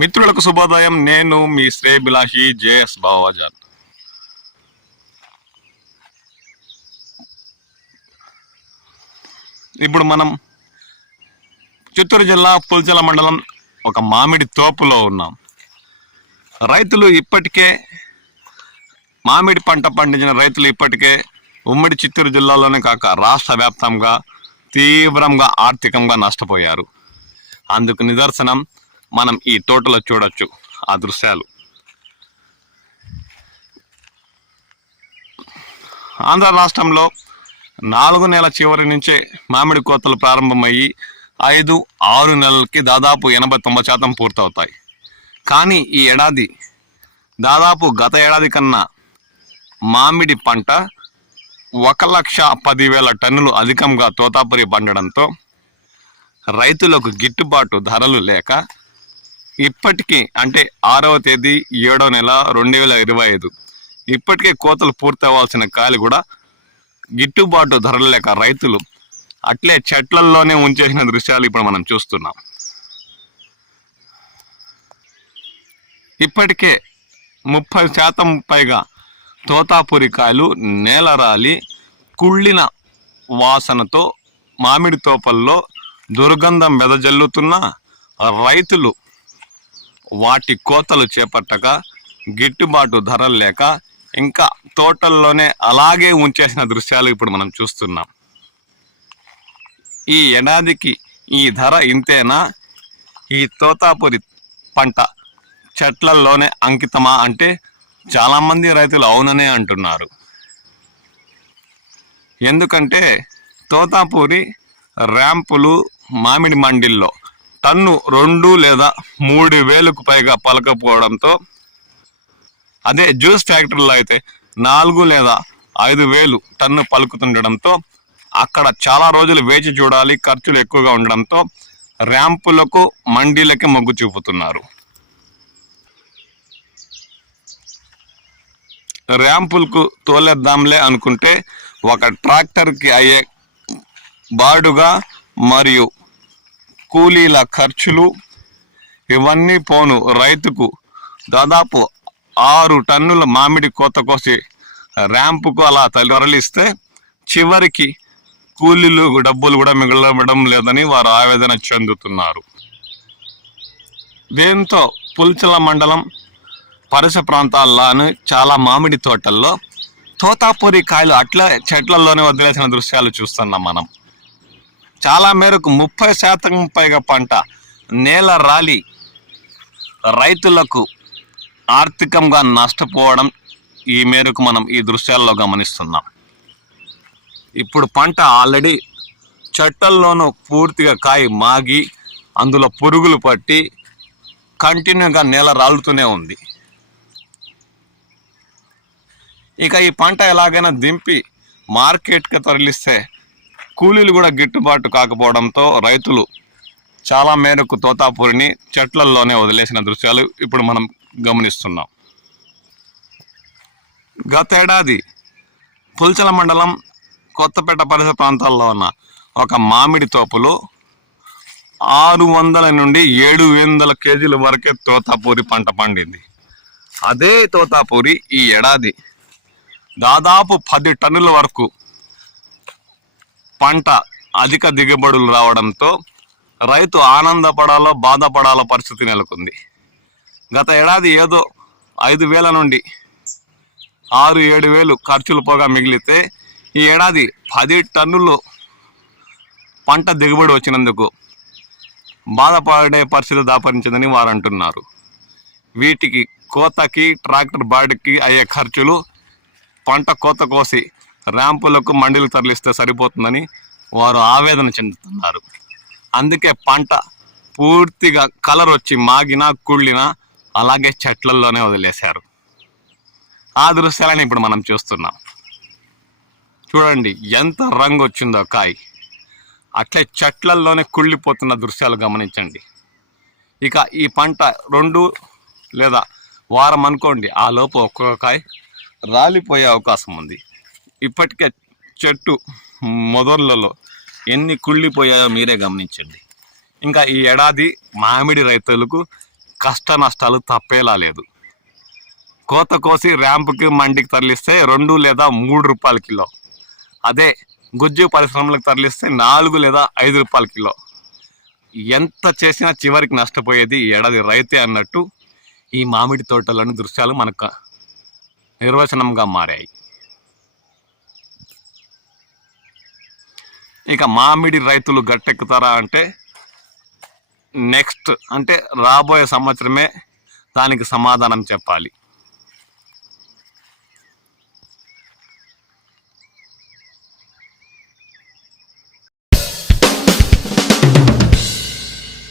మిత్రులకు శుభోదయం. నేను మీ శ్రేయభిలాషి జేఎస్ బావాజాన్. ఇప్పుడు మనం చిత్తూరు జిల్లా పుల్చల మండలం ఒక మామిడి తోపులో ఉన్నాం. రైతులు ఇప్పటికే మామిడి పంట పండించిన రైతులు ఇప్పటికే ఉమ్మడి చిత్తూరు జిల్లాలోనే కాక రాష్ట్ర వ్యాప్తంగా తీవ్రంగా ఆర్థికంగా నష్టపోయారు. అందుకు నిదర్శనం మనం ఈ తోటలో చూడొచ్చు ఆ దృశ్యాలు. ఆంధ్ర రాష్ట్రంలో నాలుగు నెలల చివరి నుంచే మామిడి కోతలు ప్రారంభమయ్యి ఐదు ఆరు నెలలకి దాదాపు ఎనభై తొంభై శాతం పూర్తవుతాయి. కానీ ఈ ఏడాది దాదాపు గత ఏడాది కన్నా మామిడి పంట ఒక లక్ష పదివేల టన్నులు అధికంగా తోతాపురి పండడంతో రైతులకు గిట్టుబాటు ధరలు లేక ఇప్పటికీ అంటే ఆరవ తేదీ ఏడవ నెల రెండు వేల ఇరవై ఐదు. ఇప్పటికే కోతలు పూర్తి అవ్వాల్సిన కాలి కూడా గిట్టుబాటు ధరలు లేక రైతులు అట్లే చెట్లల్లోనే ఉంచేసిన దృశ్యాలు ఇప్పుడు మనం చూస్తున్నాం. ఇప్పటికే ముప్పై శాతం పైగా తోతాపురి కాయలు నేలరాలి కుళ్ళిన వాసనతో మామిడి తోపల్లో దుర్గంధం వెదజల్లుతున్న రైతులు వాటి కోతలు చేపట్టక గిట్టుబాటు ధరలు లేక ఇంకా తోటల్లోనే అలాగే ఉంచేసిన దృశ్యాలు ఇప్పుడు మనం చూస్తున్నాం. ఈ ఏడాదికి ఈ ధర ఇంతేనా? ఈ తోతాపురి పంట చెట్లల్లోనే అంకితమా అంటే చాలామంది రైతులు అవుననే అంటున్నారు. ఎందుకంటే తోతాపూరి ర్యాంపులు మామిడి మండిల్లో టన్ను రెండు లేదా మూడు వేలకు పైగా పలకపోవడంతో అదే జ్యూస్ ఫ్యాక్టరీలో అయితే నాలుగు లేదా ఐదు వేలు టన్ను పలుకుతుండడంతో అక్కడ చాలా రోజులు వేచి చూడాలి ఖర్చులు ఎక్కువగా ఉండడంతో ర్యాంపులకు మండీలకి మొగ్గు చూపుతున్నారు. ర్యాంపులకు తోలేద్దాంలే అనుకుంటే ఒక ట్రాక్టర్కి అయ్యే బాడుగా మరియు కూలీల ఖర్చులు ఇవన్నీ పోను రైతుకు. దాదాపు ఆరు టన్నుల మామిడి కోత కోసి ర్యాంపుకు అలా తరలిస్తే చివరికి కూలీలు డబ్బులు కూడా మిగలవడం లేదని వారు ఆవేదన చెందుతున్నారు. దీంతో పుల్చల మండలం పరిసర ప్రాంతాల్లోని చాలా మామిడి తోటల్లో తోతాపూరి కాయలు అట్లా చెట్లలోనే వదిలేసిన దృశ్యాలు చూస్తున్నాం మనం. చాలా మేరకు ముప్పై శాతం పైగా పంట నేల రాలి రైతులకు ఆర్థికంగా నష్టపోవడం ఈ మేరకు మనం ఈ దృశ్యాల్లో గమనిస్తున్నాం. ఇప్పుడు పంట ఆల్రెడీ చెట్టల్లోనూ పూర్తిగా కాయ మాగి అందులో పురుగులు పట్టి కంటిన్యూగా నేల రాలుతూనే ఉంది. ఇక ఈ పంట ఎలాగైనా దింపి మార్కెట్కి తరలిస్తే కూలీలు కూడా గిట్టుబాటు కాకపోవడంతో రైతులు చాలా మేరకు తోతాపూరిని చెట్లల్లోనే వదిలేసిన దృశ్యాలు ఇప్పుడు మనం గమనిస్తున్నాం. గతేడాది పుల్చల మండలం కొత్తపేట పరిసర ప్రాంతాల్లో ఉన్న ఒక మామిడి తోపులో ఆరు వందల నుండి ఏడు వందల కేజీల వరకే తోతాపూరి పంట పండింది. అదే తోతాపూరి ఈ ఏడాది దాదాపు పది టన్నుల వరకు పంట అధిక దిగుబడులు రావడంతో రైతు ఆనందపడాలో బాధపడాలో పరిస్థితి నెలకొంది. గత ఏడాది ఏదో ఐదు వేల నుండి ఆరు ఏడు వేలు ఖర్చులు పోగా మిగిలితే ఈ ఏడాది పది టన్నులు పంట దిగుబడి వచ్చినందుకు బాధపడే పరిస్థితి దాపరించిందని వారు అంటున్నారు. వీటికి కోతకి ట్రాక్టర్ బాడికి అయ్యే ఖర్చులు పంట కోత కోసి ర్యాంపులకు మండీలు తరలిస్తే సరిపోతుందని వారు ఆవేదన చెందుతున్నారు. అందుకే పంట పూర్తిగా కలర్ వచ్చి మాగినా కుళ్ళినా అలాగే చెట్లల్లోనే వదిలేశారు. ఆ దృశ్యాలని ఇప్పుడు మనం చూస్తున్నాం. చూడండి ఎంత రంగు వచ్చిందో కాయ. అట్లే చెట్లల్లోనే కుళ్ళిపోతున్న దృశ్యాలు గమనించండి. ఇక ఈ పంట రెండు లేదా వారం అనుకోండి ఆ లోపు ఒక్కొక్క కాయ రాలిపోయే అవకాశం ఉంది. ఇప్పటికే చెట్టు మొదళ్ళలో ఎన్ని కుళ్ళిపోయాయో మీరే గమనించండి. ఇంకా ఈ ఏడాది మామిడి రైతులకు కష్ట నష్టాలు తప్పేలా లేదు. కోత కోసి ర్యాంపుకి మండికి తరలిస్తే రెండు లేదా మూడు రూపాయల కిలో. అదే గుజ్జు పరిశ్రమలకు తరలిస్తే నాలుగు లేదా ఐదు రూపాయల కిలో. ఎంత చేసినా చివరికి నష్టపోయేది ఈ ఏడాది రైతే అన్నట్టు ఈ మామిడి తోటలోని దృశ్యాలు మనకు నిర్వచనంగా మారాయి. ఇక మామిడి రైతులు గట్టెక్కుతారా అంటే నెక్స్ట్ అంటే రాబోయే సంవత్సరమే దానికి సమాధానం చెప్పాలి.